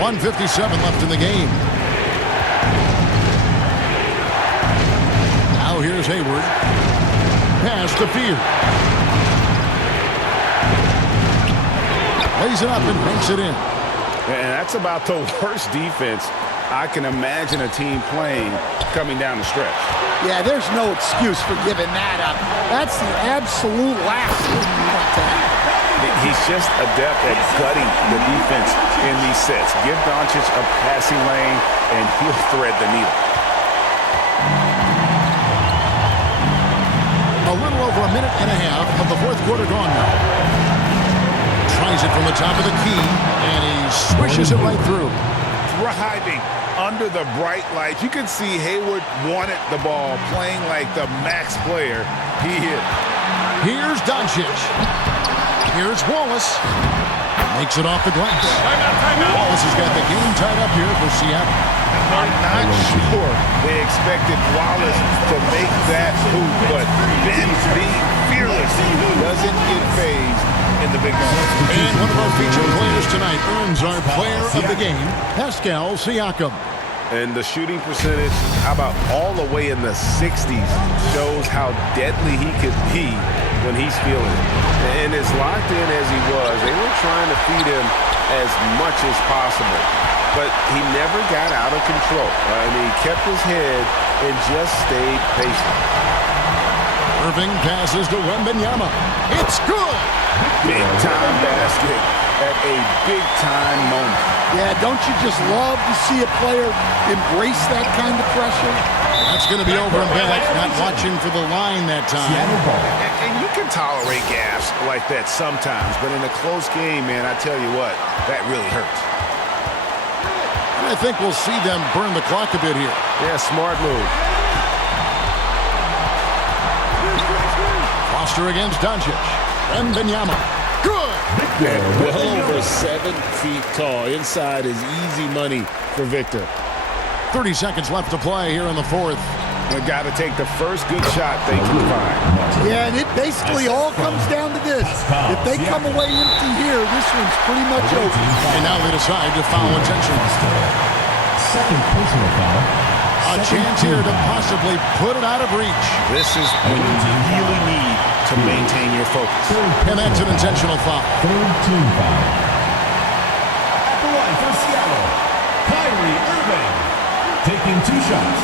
1:57 left in the game. Now here's Hayward. Pass to Field. Lays it up and makes it in. And that's about the worst defense I can imagine a team playing coming down the stretch. Yeah, there's no excuse for giving that up. That's the absolute last thing you want to have. He's just adept at gutting the defense in these sets. Give Doncic a passing lane, and he'll thread the needle. A little over a minute and a half of the fourth quarter gone now. Tries it from the top of the key, and he swishes it right through. Driving under the bright lights. You can see Hayward wanted the ball, playing like the max player he is. Here's Doncic. Here's Wallace. Makes it off the glass. Wallace has got the game tied up here for Seattle. I'm not sure they expected Wallace to make that move, but Ben being fearless doesn't get phased in the big moment. And one of our featured players tonight earns our player of the game, Pascal Siakam. And the shooting percentage, how about all the way in the 60s, shows how deadly he could be when he's feeling it. And as locked in as he was, they were trying to feed him as much as possible. But he never got out of control. He kept his head and just stayed patient. Irving passes to Wembanyama. It's good! Big-time basket at a big-time moment. Yeah, don't you just love to see a player embrace that kind of pressure? That's going to be over and back. Not watching for the line that time. And you can tolerate gaffes like that sometimes, but in a close game, man, I tell you what, that really hurts. I think we'll see them burn the clock a bit here. Yeah, smart move. Foster against Doncic. Wembanyama. Good! And well over 7 feet tall. Inside is easy money for Victor. 30 seconds left to play here in the fourth. They've got to take the first good shot they can find. Yeah, and it basically all comes down to this. If they come away empty here, this one's pretty much over. And now they decide to foul intentionally. Second personal foul. A chance here to possibly put it out of reach. This is when you really need to maintain your focus. And that's an intentional foul. Third team foul. At the line for Seattle, Kyrie Irving, taking 2 shots.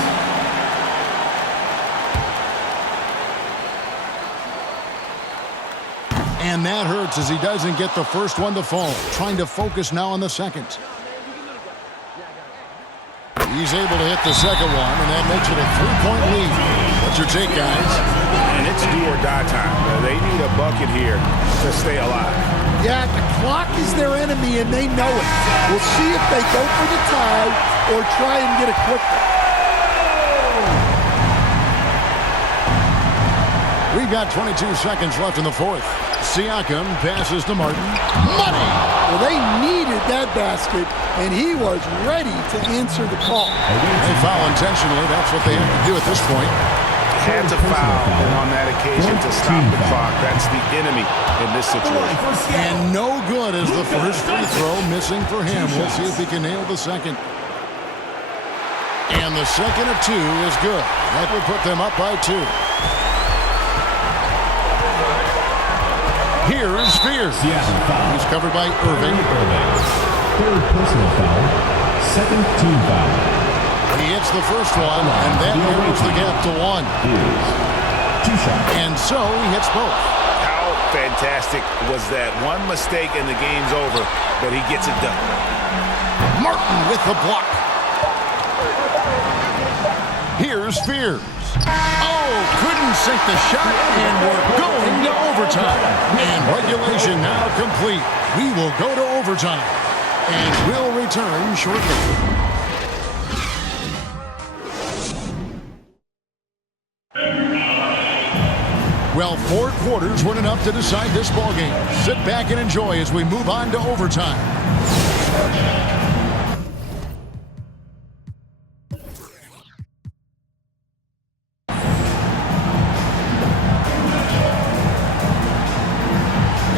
And that hurts as he doesn't get the first one to fall. Trying to focus now on the second. He's able to hit the second one, and that makes it a 3-point lead. What's your take, guys? And it's do or die time. They need a bucket here to stay alive. Yeah, the clock is their enemy, and they know it. We'll see if they go for the tie or try and get it quicker. We've got 22 seconds left in the fourth. Siakam passes to Martin. Money! Well, they needed that basket, and he was ready to answer the call. They foul intentionally. That's what they have to do at this point. Had to foul on that occasion to stop the clock. That's the enemy in this situation. And no good as the first free throw missing for him. We'll see if he can nail the second. And the second of 2 is good. That would put them up by 2. Here's Spears. He's covered by Irving. Third personal foul. Second team foul. He hits the first one, and that narrows the gap to 1. 2 shots. And so he hits both. How fantastic was that? One mistake and the game's over, but he gets it done. Martin with the block. Here's Spears. Oh, couldn't sink the shot, and we're going to overtime. And regulation now complete. We will go to overtime, and we'll return shortly. Well, 4 quarters weren't enough to decide this ballgame. Sit back and enjoy as we move on to overtime.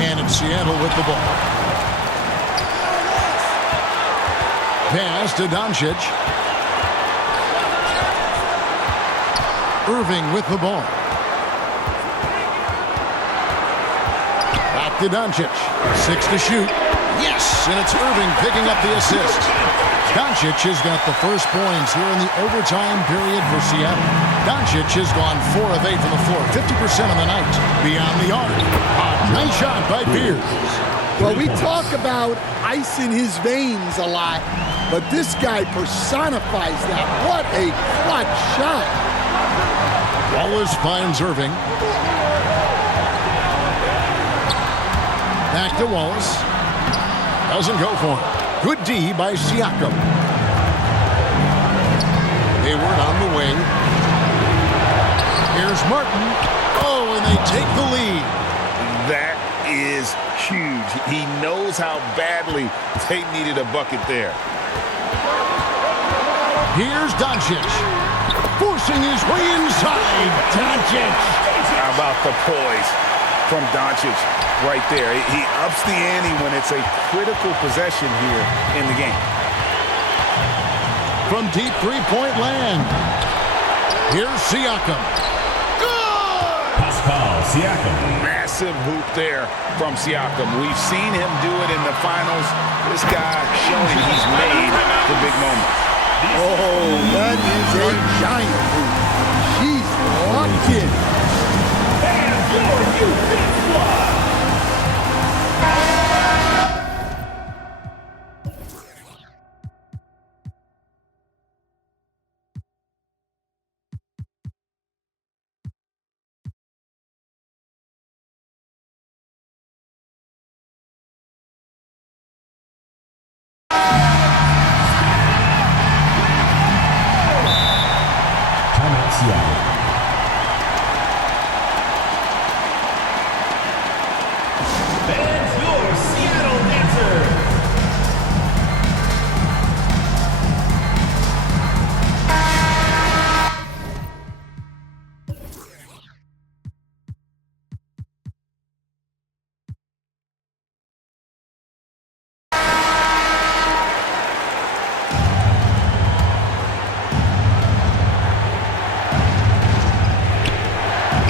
And it's Seattle with the ball. Pass to Doncic. Irving with the ball. Back to Doncic. 6 to shoot. Yes, and it's Irving picking up the assist. Doncic has got the first points here in the overtime period for Seattle. Doncic has gone 4 of 8 from the floor, 50% on the night. Beyond the arc. A nice shot by Pierce. Well, we talk about ice in his veins a lot, but this guy personifies that. What a clutch shot. Wallace finds Irving. Back to Wallace. Doesn't go for it. Good D by Siakam. Hayward on the wing. Here's Martin. Oh, and they take the lead. That is huge. He knows how badly they needed a bucket there. Here's Doncic. Forcing his way inside. Doncic. How about the poise from Doncic right there? He ups the ante when it's a critical possession here in the game. From deep three-point land. Here's Siakam. Good! Pascal Siakam. Massive hoop there from Siakam. We've seen him do it in the finals. This guy showing he's made the big moments. Oh, that is a giant hoop. She's locked in. And your Houston squad.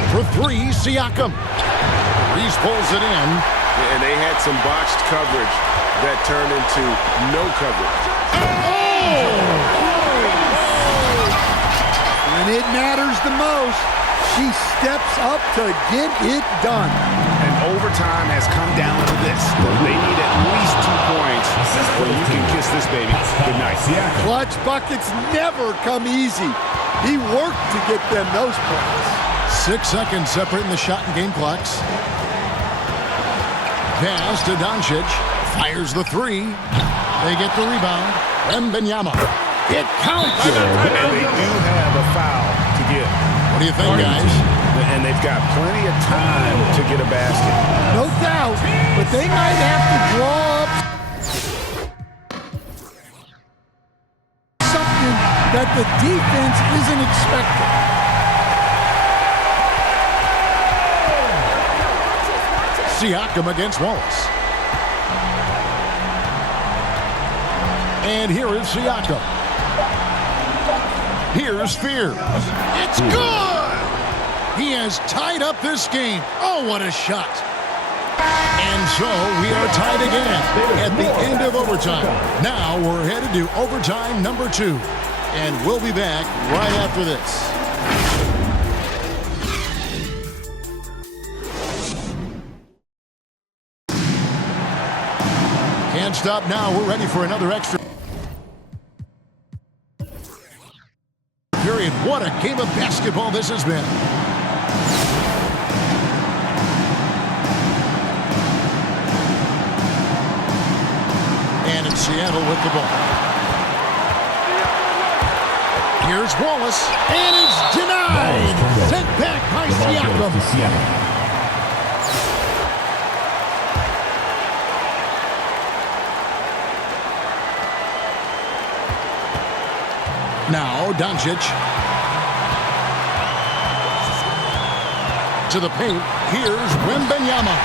For three, Siakam. Reese pulls it in. And they had some botched coverage that turned into no coverage. When it matters the most, she steps up to get it done. And overtime has come down to this. They need at least 2 points where you can kiss this baby goodnight. Clutch buckets never come easy. He worked to get them those points. 6 seconds separating the shot and game clocks. Pass to Doncic. Fires the three. They get the rebound. Wembanyama. It counts. And they do have a foul to give. What do you think, guys? And they've got plenty of time to get a basket. No doubt, but they might have to draw up something that the defense isn't expecting. Siakam against Wallace. And here is Siakam. Here's Spears. It's good! He has tied up this game. Oh, what a shot. And so we are tied again at the end of overtime. Now we're headed to overtime number 2. And we'll be back right after this. Can't stop now. We're ready for another extra period. What a game of basketball this has been. And it's Seattle with the ball. Here's Wallace, and it's denied. Sent back by Siakam. Now, Doncic. To the paint. Here's Wembanyama.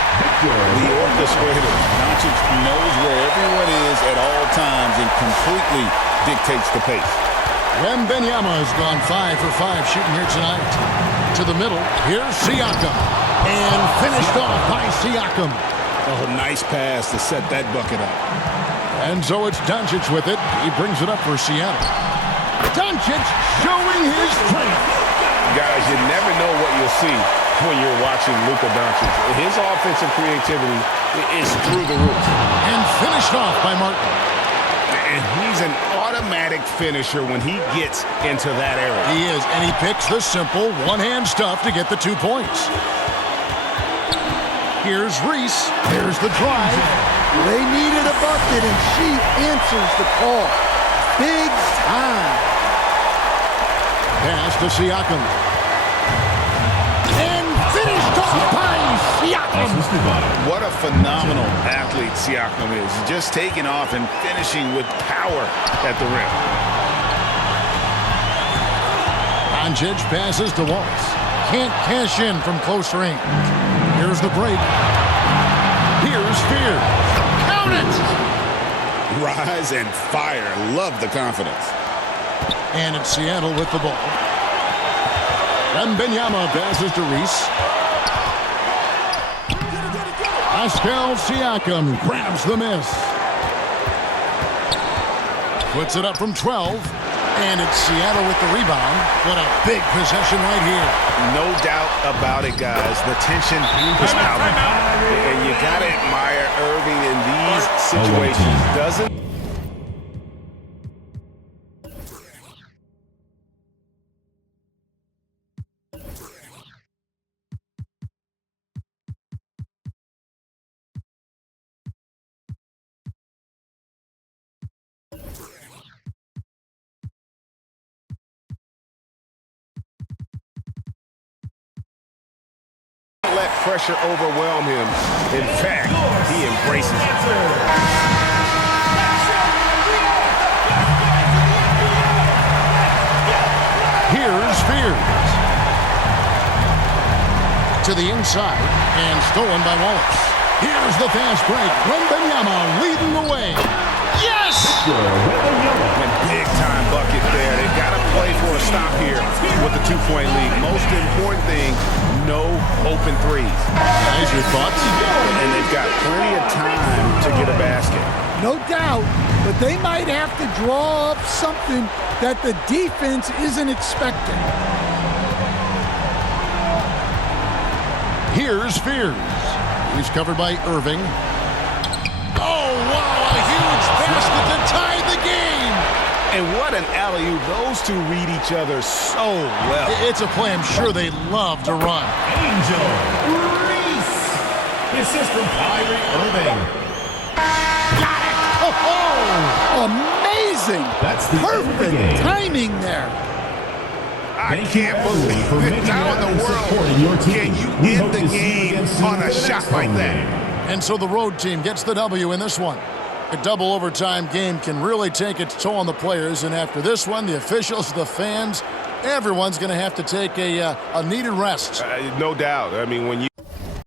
The orchestrator. Doncic knows where everyone is at all times and completely dictates the pace. Wembanyama has gone 5 for 5 shooting here tonight. To the middle. Here's Siakam. And finished off by Siakam. Oh, nice pass to set that bucket up. And so it's Doncic with it. He brings it up for Seattle. Doncic showing his strength. Guys, you never know what you'll see when you're watching Luka Doncic. His offensive creativity is through the roof. And finished off by Martin. And he's an automatic finisher when he gets into that area. He is, and he picks the simple one-hand stuff to get the 2 points. Here's Reese. There's the drive. They needed a bucket, and she answers the call. Big time. Pass to Siakam. And finished off by Siakam. What a phenomenal athlete Siakam is. Just taking off and finishing with power at the rim. Doncic passes to Waltz. Can't cash in from close range. Here's the break. Here's Spears. Count it! Rise and fire. Love the confidence. And it's Seattle with the ball. Wembanyama passes to Reese. Pascal Siakam grabs the miss. Puts it up from 12. And it's Seattle with the rebound. What a big possession right here. No doubt about it, guys. The tension is palpable. And you got to admire Irving in these situations. Doesn't let pressure overwhelm him. In fact, he embraces it. Here's Spears. To the inside and stolen by Wallace. Here's the fast break. Wembanyama leading the way. Yes! And big-time bucket there. They've got to play for a stop here with the 2-point lead. Most important thing, no open threes. Guys, your thoughts? And they've got plenty of time to get a basket. No doubt, but they might have to draw up something that the defense isn't expecting. Here's Spears. He's covered by Irving. Oh, wow, a huge basket to tie the game. And what an alley-oop. Those two read each other so well. It's a play I'm sure they love to run. Angel Reese. The assist from Kyrie Irving. Got it! Oh! Amazing! That's the end of the game. Perfect timing there. I Thank you, can't everyone, for believe making it. How out in and the supporting your world team. can you We end hope the to see you game again soon on for a the shot next like home that? game. And so the road team gets the W in this one. A double overtime game can really take its toll on the players, and after this one, the officials, the fans, everyone's going to have to take a needed rest. No doubt. I mean, when you